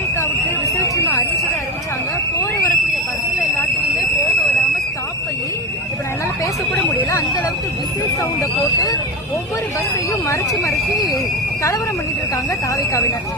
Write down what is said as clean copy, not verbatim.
தாவேக்காவுக்கு whistle சின்னம் அறிவிச்சாங்க. போற வரக்கூடிய பஸ்ல எல்லாத்தையுமே போக விடாம ஸ்டாப் பண்ணி, இப்ப நான் என்னால பேசக்கூட முடியல, அந்த அளவுக்கு விசில் சவுண்ட போட்டு ஒவ்வொரு பஸ்ஸையும் மறைச்சு கலவரம் பண்ணிட்டு இருக்காங்க தாவேக்காவினர்.